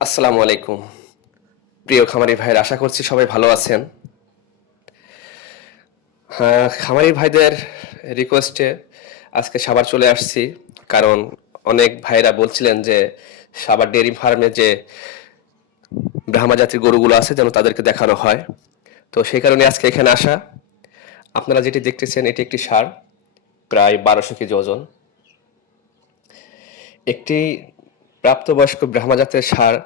আসসালামু আলাইকুম। প্রিয় খামারি ভাইয়েরা, আশা করছি সবাই ভালো আছেন। হ্যাঁ, খামারি ভাইদের রিকোয়েস্টে আজকে সাভার চলে আসছি। কারণ অনেক ভাইরা বলছিলেন যে সাভার ডেয়ারি ফার্মে যে ব্রাহ্মা জাতির গরুগুলো আছে যেন তাদেরকে দেখানো হয়। তো সেই কারণে আজকে এখানে আসা। আপনারা যেটি দেখতেছেন এটি একটি ষাঁড়, প্রায় 1200 কেজি ওজন। একটি প্রাপ্তবয়স্ক ব্রাহ্মা জাতের ষাঁড়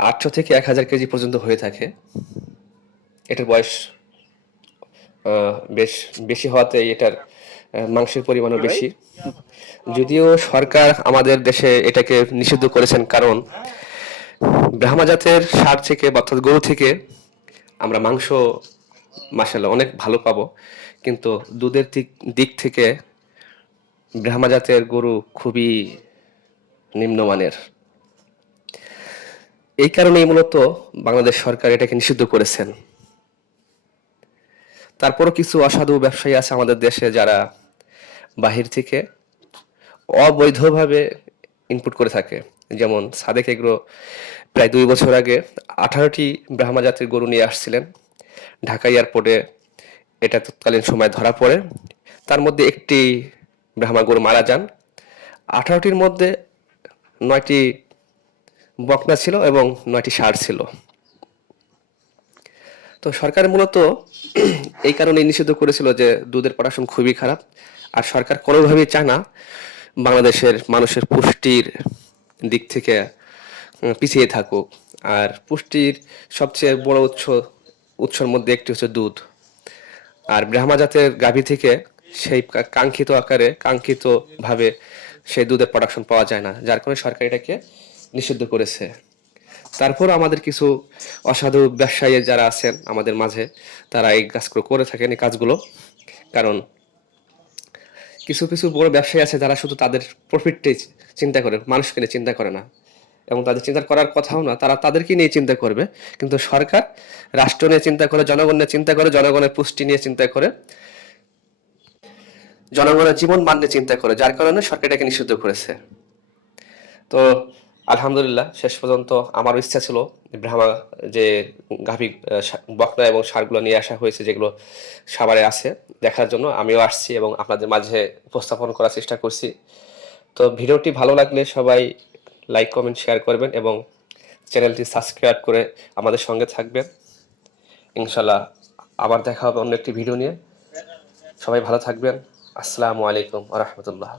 800 থেকে 1000 কেজি পর্যন্ত হয়ে থাকে। এটার বয়স বেশ বেশি হওয়াতে এটার মাংসের পরিমাণও কি ভাই? বেশি। যদিও সরকার আমাদের দেশে এটাকে নিষিদ্ধ করেছেন, কারণ ব্রাহ্মা জাতের ষাঁড় থেকে অর্থাৎ গরু থেকে আমরা মাংস মাসাল্লাহ অনেক ভালো পাবো, কিন্তু দুধের দিক থেকে ব্রাহ্মা জাতের গরু খুবই নিম্নমানের। এই কারণেই মূলত বাংলাদেশ সরকার এটাকে নিষিদ্ধ করেছেন। তারপরও কিছু অসাধু ব্যবসায়ী আছে আমাদের দেশে যারা বাহির থেকে অবৈধভাবে ইনপুট করে থাকে। যেমন সাদেক এগ্রো প্রায় 2 বছর আগে 18টি ব্রাহ্মা জাতের গরু নিয়ে আসছিলেন ঢাকা এয়ারপোর্টে। এটা তৎকালীন সময় ধরা পড়ে। তার মধ্যে একটি ব্রাহ্মা গরু মারা যান। 18টির মধ্যে 9টি বকনা ছিল এবং 9টি ষাঁড় ছিল। তো সরকার মূলত এই কারণে নিষিদ্ধ করেছিল যে দুধের প্রোডাকশন খুবই খারাপ। আর সরকার কোনোভাবেই চায় না বাংলাদেশের মানুষের পুষ্টির দিক থেকে পিছিয়ে থাকুক। আর পুষ্টির সবচেয়ে বড় উৎসের মধ্যে একটি হচ্ছে দুধ। আর ব্রাহ্মা জাতের গাভী থেকে সেই কাঙ্ক্ষিত আকারে কাঙ্ক্ষিতভাবে সেই দুধের প্রোডাকশন পাওয়া যায় না, যার কারণে সরকার এটাকে নিষিদ্ধ করেছে। তারপর আমাদের কিছু অসাধু ব্যবসায়ী যারা আছেন আমাদের মাঝে, তারা এই কাজগুলো করে থাকেন, এই কাজগুলো। কারণ কিছু কিছু বড় ব্যবসায়ী আছে যারা শুধু তাদের প্রফিটটাই চিন্তা করে, মানুষকে নিয়ে চিন্তা করে না, এবং তাদের চিন্তা করার কথাও না, তারা তাদেরকে নিয়ে চিন্তা করবে। কিন্তু সরকার রাষ্ট্র নিয়ে চিন্তা করে, জনগণ নিয়ে চিন্তা করে, জনগণের পুষ্টি নিয়ে চিন্তা করে, জনগণের জীবন মান নিয়ে চিন্তা করে, যার কারণে সরকার এটাকে নিষিদ্ধ করেছে। তো আলহামদুলিল্লাহ শেষ পর্যন্ত আমার ইচ্ছা ছিল ব্রাহ্মা যে গাভী বকনা এবং ষাঁড়গুলো নিয়ে আসা হয়েছে, যেগুলো সাভারে আছে, দেখার জন্য আমিও আসছি এবং আপনাদের মাঝে উপস্থাপন করার চেষ্টা করছি। তো ভিডিওটি ভালো লাগলে সবাই লাইক কমেন্ট শেয়ার করবেন এবং চ্যানেলটি সাবস্ক্রাইব করে আমাদের সঙ্গে থাকবেন। ইনশাল্লাহ আবার দেখা হবে অন্য একটি ভিডিও নিয়ে। সবাই ভালো থাকবেন। আসসালামু আলাইকুম আ রহমতুল্লাহ।